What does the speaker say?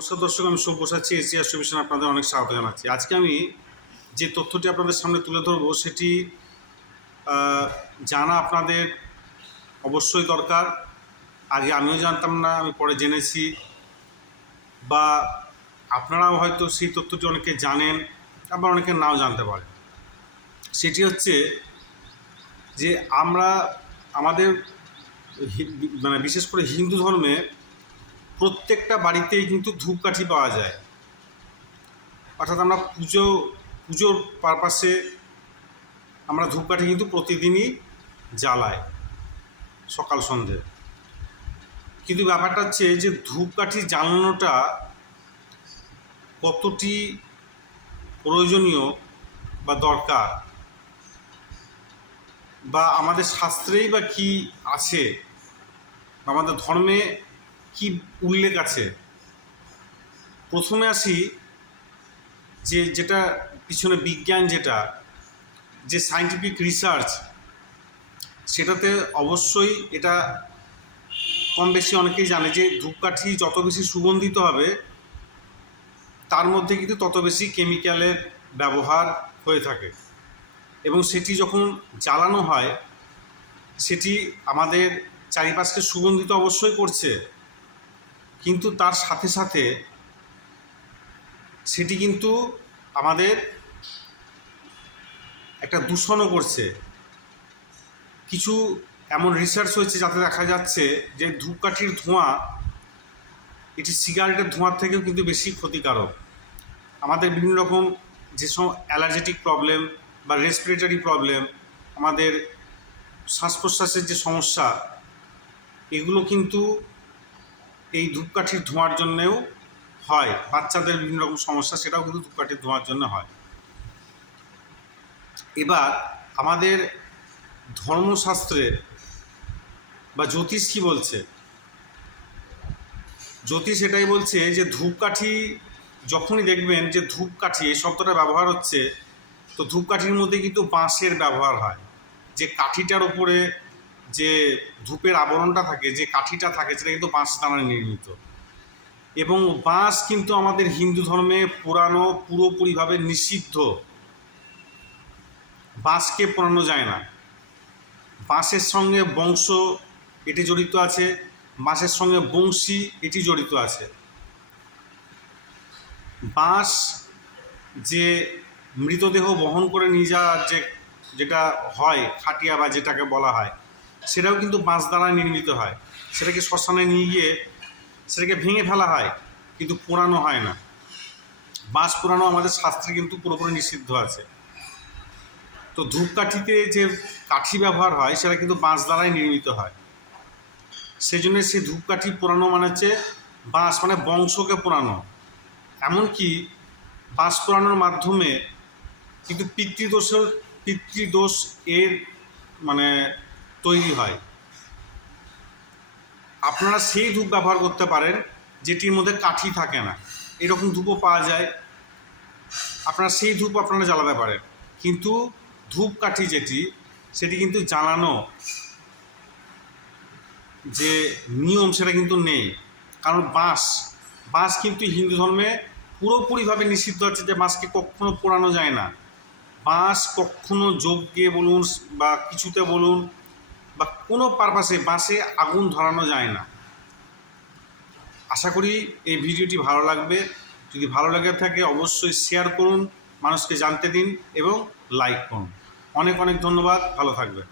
নমস্কার দর্শক, আমি সব্যসাচী এশিয়া সলিউশন আপনাদের অনেক স্বাগত জানাচ্ছি। আজকে আমি যে তথ্যটি আপনাদের সামনে তুলে ধরবো সেটি জানা আপনাদের অবশ্যই দরকার। আগে আমিও জানতাম না, আমি পরে জেনেছি, বা আপনারাও হয়তো সেই তথ্যটি অনেকে জানেন, আবার অনেকে নাও জানতে পারে। সেটি হচ্ছে যে আমরা আমাদের বিশেষ করে হিন্দু ধর্মে প্রত্যেকটা বাড়িতেই কিন্তু ধূপকাঠি পাওয়া যায়। অর্থাৎ আমরা পুজোর পারপাসে আমরা ধূপকাঠি কিন্তু প্রতিদিনই জ্বালাই, সকাল সন্ধে। কিন্তু ব্যাপারটা হচ্ছে যে ধূপকাঠি জ্বালানোটা কতটি প্রয়োজনীয় বা দরকার, বা আমাদের শাস্ত্রেই বা কি আছে, বা আমাদের ধর্মে কি উল্লেখ আছে। প্রথমে আসি যেটা পিছনে বিজ্ঞান, যে সায়েন্টিফিক রিসার্চ, সেটাতে অবশ্যই এটা কম বেশি অনেকেই জানে যে ধূপকাঠি যত বেশি সুগন্ধিত হবে তার মধ্যে কিন্তু তত বেশি কেমিক্যালের ব্যবহার হয়ে থাকে, এবং সেটি যখন জ্বালানো হয় সেটি আমাদের চারিপাশকে সুগন্ধিত অবশ্যই করছে, কিন্তু তার সাথে সাথে সেটি কিন্তু আমাদের একটা দূষণও করছে। কিছু এমন রিসার্চ হয়েছে যাতে দেখা যাচ্ছে যে ধূপকাঠির ধোঁয়া এটি সিগারেটের ধোঁয়ার থেকেও কিন্তু বেশি ক্ষতিকারক। আমাদের বিভিন্ন রকম যেসব অ্যালার্জেটিক প্রবলেম বা রেসপিরেটরি প্রবলেম, আমাদের শ্বাস প্রশ্বাসের যে সমস্যা, এগুলো কিন্তু এই ধূপকাঠির ধোঁয়ার জন্যেও হয়। বাচ্চাদের বিভিন্ন রকম সমস্যা, সেটাও কিন্তু ধূপকাঠির ধোঁয়ার জন্য হয়। এবার আমাদের ধর্মশাস্ত্রে বা জ্যোতিষ কী বলছে? জ্যোতিষ এটাই বলছে যে ধূপকাঠি, যখনই দেখবেন যে ধূপকাঠি এই শব্দটা ব্যবহার হচ্ছে, তো ধূপকাঠির মধ্যে কিন্তু বাঁশের ব্যবহার হয়। যে কাঠিটার ওপরে যে ধূপের আবরণটা থাকে, যে কাঠিটা থাকে, সেটা কিন্তু বাঁশ দ্বারা নির্মিত। এবং বাঁশ কিন্তু আমাদের হিন্দু ধর্মে পুরোপুরিভাবে নিষিদ্ধ। বাঁশকে পোড়ানো যায় না। বাঁশের সঙ্গে বংশ এটি জড়িত আছে, বাঁশের সঙ্গে বংশী এটি জড়িত আছে। বাঁশ যে মৃতদেহ বহন করে নিয়ে যাওয়ার যেটা হয় খাটিয়া, বা যেটাকে বলা হয়, সেটাও কিন্তু বাঁশ দ্বারা নির্মিত হয়। সেটাকে শ্মশানে নিয়ে গিয়ে সেটাকে ভেঙে ফেলা হয়, কিন্তু পোড়ানো হয় না। বাঁশ পোড়ানো আমাদের শাস্ত্রে কিন্তু পুরোপুরি নিষিদ্ধ আছে। তো ধূপকাঠিতে যে কাঠি ব্যবহার হয় সেটা কিন্তু বাঁশ দ্বারাই নির্মিত হয়। সেই জন্য সেই ধূপকাঠি পোড়ানো মানে হচ্ছে বাঁশ মানে বংশকে পোড়ানো। এমনকি বাঁশ পোড়ানোর মাধ্যমে কিন্তু পিতৃদোষ এর তৈরি হয়। আপনারা সেই ধূপ ব্যবহার করতে পারেন যেটির মধ্যে কাঠি থাকে না। এরকম ধূপও পাওয়া যায়, আপনারা সেই ধূপ আপনারা জ্বালাতে পারেন। কিন্তু ধূপকাঠি সেটি কিন্তু জ্বালানো যে নিয়ম সেটা কিন্তু নেই। কারণ বাঁশ কিন্তু হিন্দু ধর্মে পুরোপুরিভাবে নিষিদ্ধ আছে, যে বাঁশকে কখনো পোড়ানো যায় না। বাঁশ কখনো যজ্ঞে বলুন বা কিছুতে বলুন বা কোনো পারপাসে বাঁশে আগুন ধরানো যায় না। আশা করি এই ভিডিওটি ভালো লাগবে। যদি ভালো লাগে থাকে অবশ্যই শেয়ার করুন, মানুষকে জানতে দিন এবং লাইক করুন। অনেক অনেক ধন্যবাদ, ভালো থাকবেন।